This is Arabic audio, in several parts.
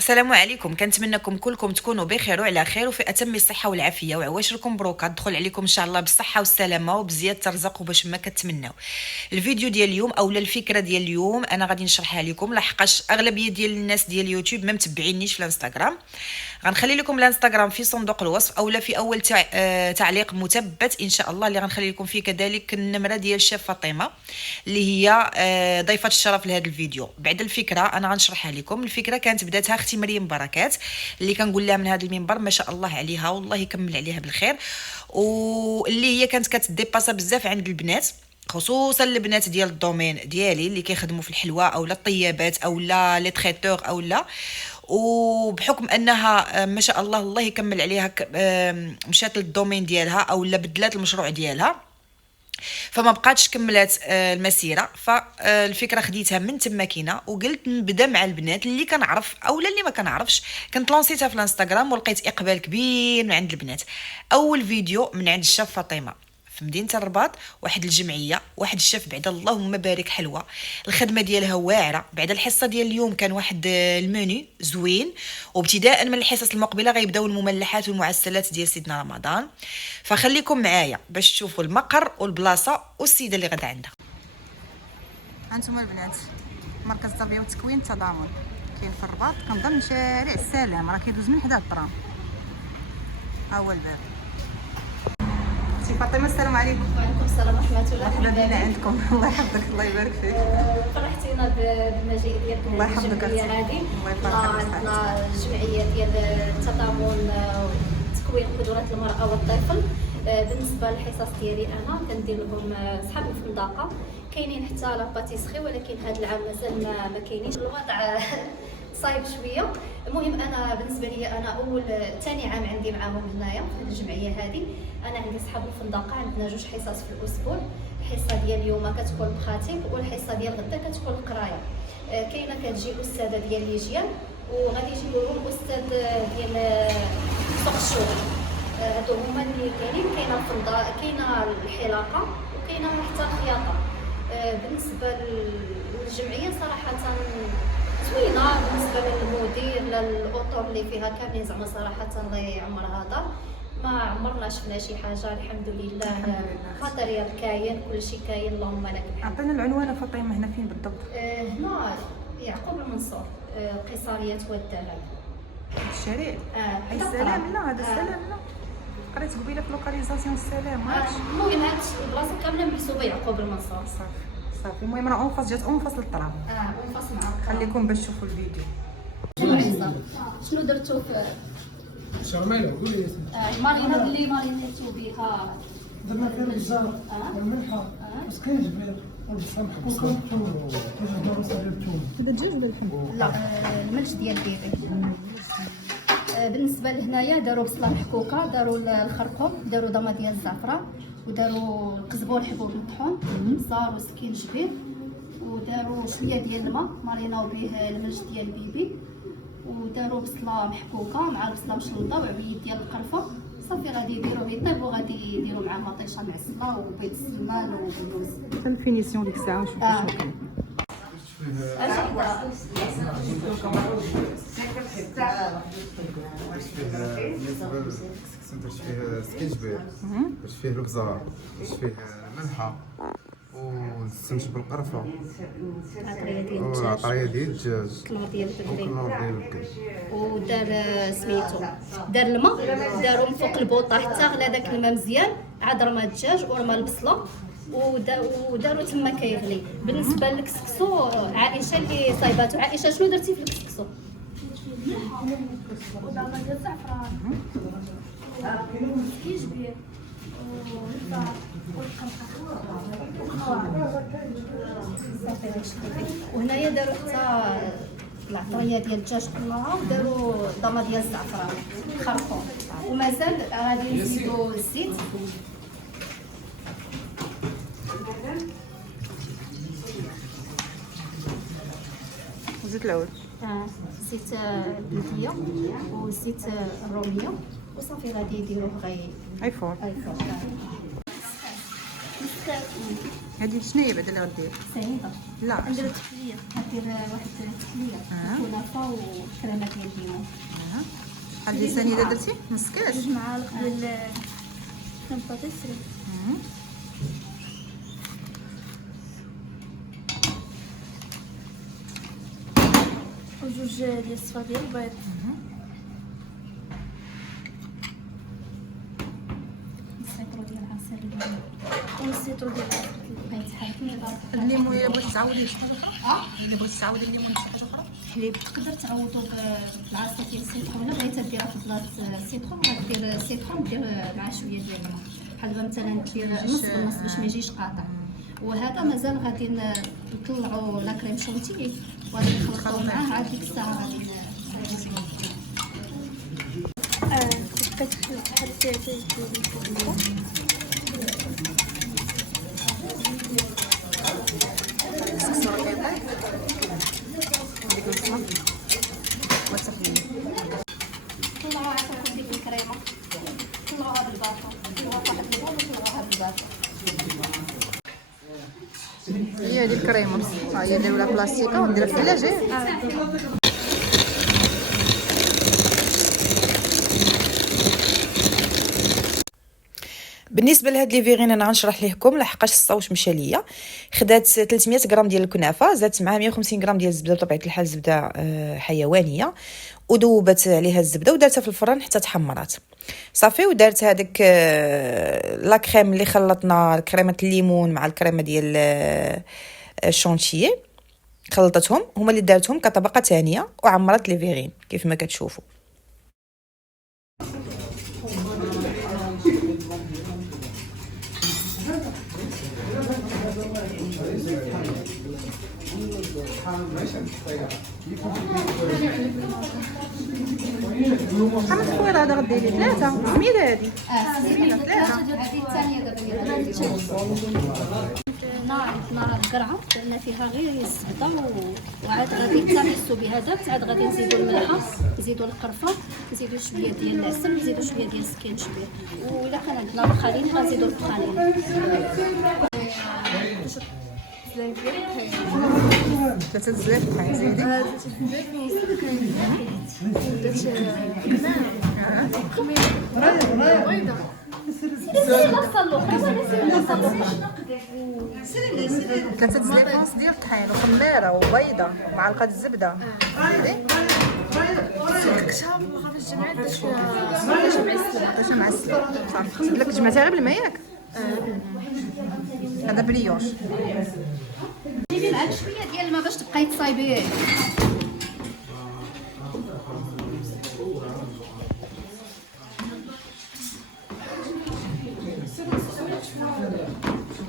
السلام عليكم، كنتمنىكم كلكم تكونوا بخير وعلى خير وفي اتم الصحه والعافيه وعواشركم بروكا تدخل عليكم ان شاء الله بالصحه والسلامه وبزياده الرزق وباش ما كتمناو. الفيديو ديال اليوم اولا الفكره ديال اليوم انا غادي نشرحها لكم، لحقاش اغلبيه ديال الناس ديال اليوتيوب ما متبعينيش في الانستغرام. غنخلي لكم الانستغرام في صندوق الوصف اولا في اول تعليق مثبت ان شاء الله، اللي غنخلي لكم فيه كذلك النمره ديال الشيف فاطمه اللي هي ضيفه الشرف لهذا الفيديو. بعد الفكره انا غنشرحها لكم. الفكره كانت بداتها اختي مريم بركات اللي كنقول لها من هذا المنبر ما شاء الله عليها والله يكمل عليها بالخير، واللي هي كانت كتديباسا بزاف عند البنات، خصوصا البنات ديال الدومين ديالي اللي كيخدموا في الحلوى اولا الطيابات اولا لي تريتور اولا. وبحكم انها ما شاء الله الله يكمل عليها مشات للدومين ديالها اولا بدلات المشروع ديالها، فما بقاتش كملات المسيره. فالفكره خديتها من تماكينه وقلت نبدا مع البنات اللي كنعرف اولا اللي ما كنعرفش. كنت لونسيتها في الانستغرام ولقيت اقبال كبير من عند البنات. اول فيديو من عند الشيف فاطمه في مدينه الرباط، واحد الجمعيه، واحد الشيف بعد اللهم بارك حلوه، الخدمه ديالها واعره. بعد الحصه ديال اليوم كان واحد المنيو زوين، وابتداء من الحصص المقبله غيبداو المملحات والمعسلات ديال سيدنا رمضان. فخليكم معايا باش تشوفوا المقر والبلاصه والسيده اللي غدا عندها. هانتوما البنات مركز التربيه والتكوين التضامن كاين في الرباط، كنظن شارع السلام، راه كيدوز من حدا الترام. ها هو الباب. سي فاطمه السلام عليكم. وعليكم السلام ورحمة الله. مرحبا بنا عندكم. الله يحفظك الله يبارك فيك. فرحتينا بالمجيء ديالكم. الله يحفظك الجمعية هذه. الله يبارك فيك. عندنا الجمعية ديال التضامن وتكوين قدرات المرأة والطفل. بالنسبة للحصص ديالي أنا كندير لهم صحاب الفندقة، كاينين حتى لا باتيسري، ولكن هذا العام مازال ما كاينينش، الوضع صايب شويه. المهم انا بالنسبه لي انا اول ثاني عام عندي معاهم هنايا في الجمعيه هذه. انا عندي صحاب الفندقه، عندنا 2 حصص في الاسبوع. الحصه ديال اليوم كتكون بخاتيك والحصه ديال غدا كتكون قرايه. كاينه كتجي الاستاذه ديال ليجيان وغادي يجيو لهم الاستاذ ديال سوق الشغل. هادو هما اللي كاينين. كاينه الفندقه، كاينه الحلاقه، وكاينه حتى الخياطه. بالنسبه للجمعيه صراحه زوينه، بالنسبه للمدير للاطر اللي فيها كاملين زعما صراحه الله يعمرها دار. ما عمرنا شفنا شي حاجه الحمد لله. خاطر كاين كلشي كاين اللهم لك الحمد. عطينا العنوان فاطمه، هنا فين بالضبط؟ هنا يعقوب المنصور، قيصريه والدلال. الشارع حي السلام. لا هذا السلام لا، قريت قبيله في لوكاليزاسيون السلام. المهم هاد البلاصه كامله محسوبه يعقوب المنصور. صافي. المهم راه اونفاس جات اونفاس للطرام. ونفصل معاك. خليكم باش تشوفوا الفيديو. شنو درتو في شرميلة قولي الماريناد اللي مارينيتو بها؟ درنا فيها البزار والملحة والسكنجبير والسمح والثوم والدجاج بالثوم. هذا الدجاج ولا اللحم؟ لا، الملح ديال البيبي. بالنسبه لهنايا داروا بصله محكوكه، داروا الخرقوم، داروا ضمه ديال الزعفران، وداروا القزبور حبوب الطحون، بزار وسكينجبير، وداروا شويه ديال الماء ماريناو به الملح ديال البيبي، وداروا بصله محكوكه مع البصله مشلوطه وعبيد ديال القرفه. صافي غادي يديروه يطيب وغادي يديروا معاه مطيشه معسله وبيض السمان وبلوز. حتى الفينيسيون ديك الساعه نشوفوا شنو كاين. باش فيه سكينجبير، باش فيه البزار، باش فيه الملحه والسمش بالقرفه والعطريه ديال الدجاج كلور ديال البكري. وكلور ديال البكري. ودار سميتو دار الماء، داروا من فوق البوطه حتى غلا داك الماء مزيان، عاد رمى الدجاج ورمى البصله وداروا تما كيغلي. بالنسبه للكسكسو عائشه اللي صايباتو. عائشه شنو درتي في الكسكسو؟ ودابا ديال الزعفران كيجبير والبار صافي داكشي اللي فيه. وهنايا داروا حتى العطريه ديال الدجاج قلاها، وداروا ضمه ديال الزعفران خرقوم، ومازال غادي نزيدوا الزيت. زيت العود. زيت البلديه وزيت الروميه، وصافي غادي يديروه اي فور. غيفوق. هذه شنو هي بعدا اللي غدير؟ سعيده لا ندير تحليه، غدير واحد التحليه كنافه وكريمه ديال الليمون. شحال ديال سنيده درتي؟ نص كاس؟ 2 معالق ديال كريم باتيسري. وجوج ديال الصفار ديال البيض. السيترو ديال عصير الليمون. والسيترو ديال بغيت حالك الليمون الا بغيتي تعاوديه شي حاجه اخرى؟ الا بغيتي تعاودي الليمون شي حاجه اخرى؟ حليب تقدر تعوضو بالعصير ديال السيترون، ولا بغيتي ديرها في بلاصه السيترون غدير السيترون دير مع شويه ديال الماء، بحال دابا مثلا دير نص بالنص باش ما يجيش قاطع. وهذا مازال غادي نطلعوا لا كريم شونتي وغادي نخلطوا معاه، عاد ديك الساعه غادي بقيت حتى طلعوا عافاكم ديك الكريمه، طلعوها بالباطه، طلعوها واحد البول وطلعوها بالباطه. هي هذه الكريمه، ها هي نديرو لها بلاستيكه ونديرها في الثلاجه. بالنسبه لهاد لي فيغين انا غنشرح لكم لحقاش الصوت مشى ليا. خدات 300 غرام ديال الكنافه، زادت معها 150 غرام ديال الزبده، بطبيعه الحال زبده حيوانيه، وذوبت عليها الزبده ودارتها في الفران حتى تحمرات صافي. ودارت هذيك لا كريم اللي خلطنا، كريمه الليمون مع الكريمه ديال الشونتيي، خلطتهم هما اللي دارتهم كطبقه ثانيه وعمرت لي فيغين كيف ما كتشوفوا. خمس خويض هذا غديري 3 سميده هذه. هذه الثانيه دابا نار القرعه درنا فيها غير الزبده وعاد غادي تميسو بها دابت، عاد غادي نزيدو الملحه، نزيدو القرفه، نزيدو شويه ديال العسل، نزيدو شويه ديال السكينشبير، وإلا كان عندنا البخالين غنزيدو البخالين. 3 زلاف بحال زيدي. ثلاثة زلاف ونص ديال الطحين وخميره وبيضه ومعلقه الزبده. سلكتها بالخفاش جمعت درت فيها باش معسله صافي. قلت لك جمعتها غير بالماء ياك. هذا بريوش. جيبي معاك شويه ديال الماء باش تبقاي تصايبيه.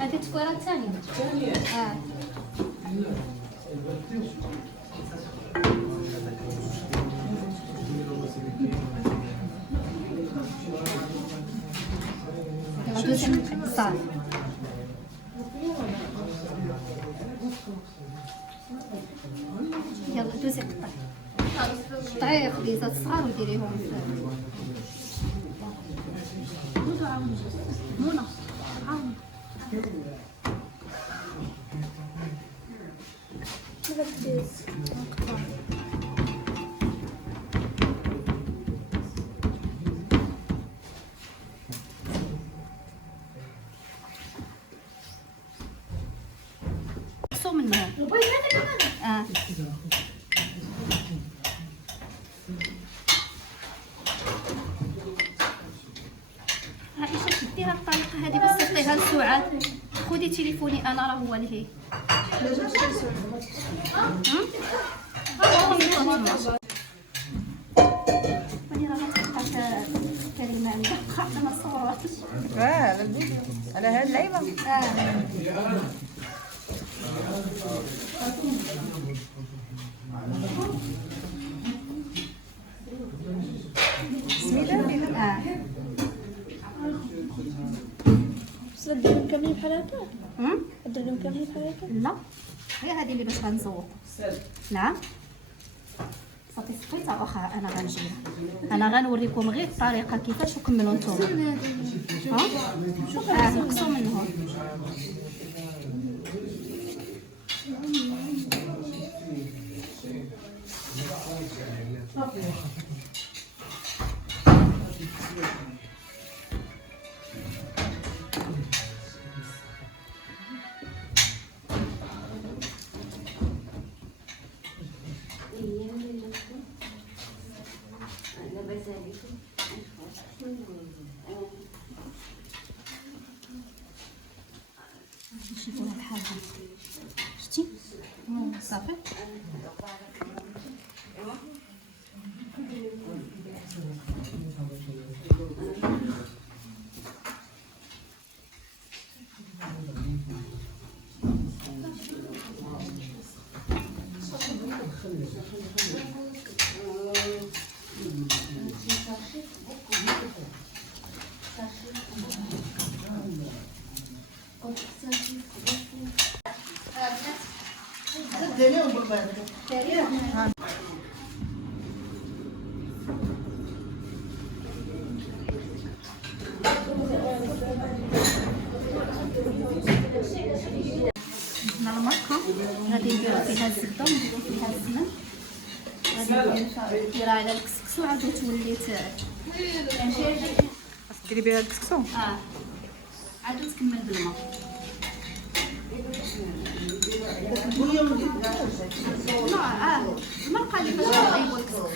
هذه التكويره الثانيه. صافي. يلا دوزي قطعي خبيزات صغار وديريهم في منى. قصوا منهم. عائشة ديها الطريقة هذه باش تعطيها لسعاد. خذي تليفوني انا راه هو لهي. كلمة عندها خاطر الصورات. على الفيديو على هاد اللعيبه. سميتها بس نديرهم كاملين بحال هكا. نديرهم كاملين بحال هكا. لا هي هذه اللي باش غنزوق. نعم صافي. صفيتها واخا انا غنجيها. انا غنوريكم غير الطريقه كيفاش وكملوا نتوما. ها نقصوا من هون. نشوفوا هاد الحاجه شتي صافي. غادي نديرو فيها الزبده ونزيدو فيها السمن. غادي نديرها على الكسكسو عاد تولي ديري بها الكسكسو. عاد تكمل بالماء. لا المرقه اللي باش نطيبو الكسكسو.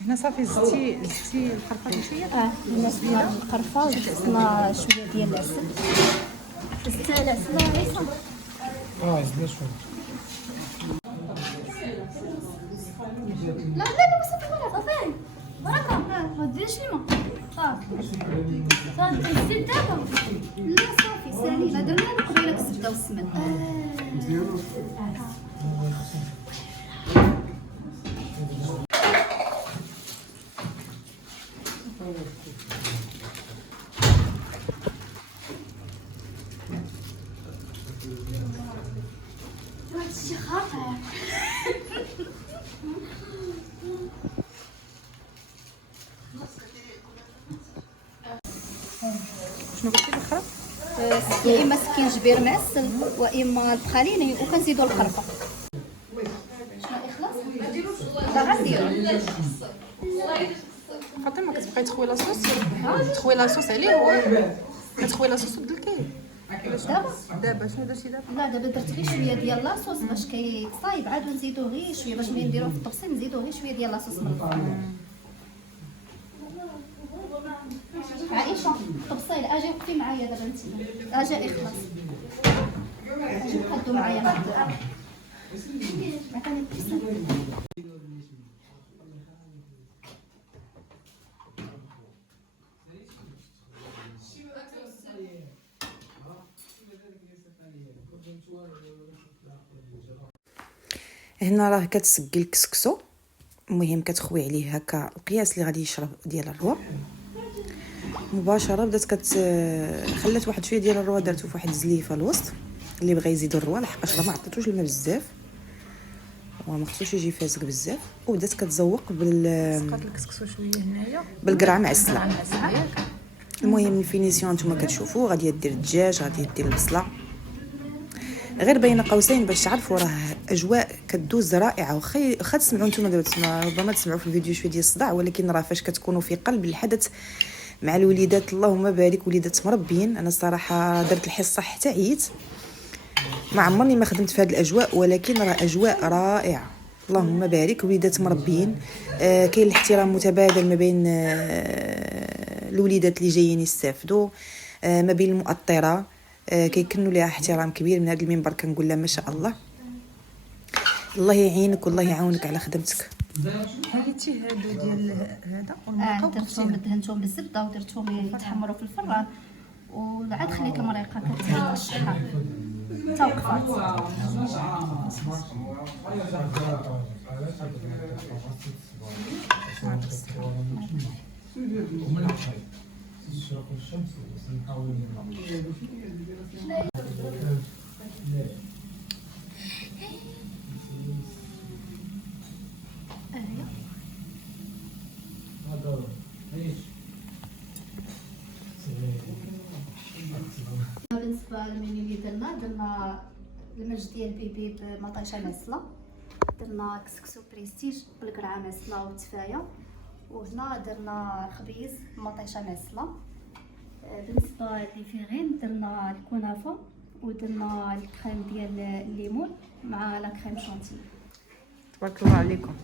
هنا صافي زدتي القرفه شويه. هنا زدنا القرفه وزدنا شويه ديال العسل. زدت العسل عيسى. زدنا شويه. لا صافي صافي بركه. ما ديريش الماء. صافي الزيت دابا. لا صافي سالي لا درنا قبيله الزبده والسمن. هادشي خطير. شنو قلتي الاخرى؟ يا اما سكينجبير معسل واما البخالين وكنزيدوا القرفه. شنو يخلص؟ لا غنديرو. فاطمه كتبقاي تخوي لاصوص، تخوي لاصوص عليه كتخوي لاصوص ودلكيه. دابا شنو درتي دابا؟ لا دابا درت غير شويه ديال لاصوص باش كيتصايب عاد نزيدو غير شويه باش ملي نديروه في الطبسيل نزيدو غير شويه ديال لاصوص من الفوق. عائشه الطبسيل اجي وقفي معايا دابا انت. اجي يخلص. اجي قدو معايا هكا. عطاني الطبسيل. هنا راه كتسقي الكسكسو. المهم كتخوي عليه هكا القياس اللي غادي يشرب ديال الروا مباشره. بدات خلات واحد شويه ديال الروا درتو في واحد الزليفه الوسط اللي بغى يزيد الروا، لحقاش راه ما عطيتوش الماء بزاف وما خصوش يجي فاسك بزاف. وبدات كتزوق سقط الكسكسو شويه هنايا بالقرع معسله. المهم الفينيسيون نتوما كتشوفوا. غادي دير الدجاج، غادي دير البصله، غير بين قوسين باش تعرفوا راه اجواء كدوز رائعه. واخا تسمعوا نتوما دابا ربما تسمعوا في الفيديو شويه ديال الصداع، ولكن راه فاش كتكونوا في قلب الحدث مع الوليدات اللهم بارك وليدات مربيين. انا صراحه درت الحصه حتى عييت، ما عمرني ما خدمت في هذه الاجواء، ولكن راه اجواء رائعه اللهم بارك. وليدات مربيين، كاين الاحترام متبادل ما بين الوليدات اللي جايين يستافدوا، ما بين المؤطره كيكنوا ليها احترام كبير. من هذا المنبر كنقول لها ما شاء الله، الله يعينك والله يعاونك على خدمتك. حليتي هادو ديال هذا والمرقه درتهم دهنتهم بالزبده ودرتهم يتحمروا في الفران وعاد خليت المريقه كترشحها. توقفات. بالنسبه للمنيو اللي درنا المرج ديال بيبي بمطيشه مسله، درنا كسكسو بريستيج بالقرعه مسله والتفايه، وهنا درنا خبيز بمطيشه مسله. بالنسبه للفيغين درنا الكنافه ودرنا الكريم ديال الليمون مع لا كريم شانتي. تبارك الله عليكم.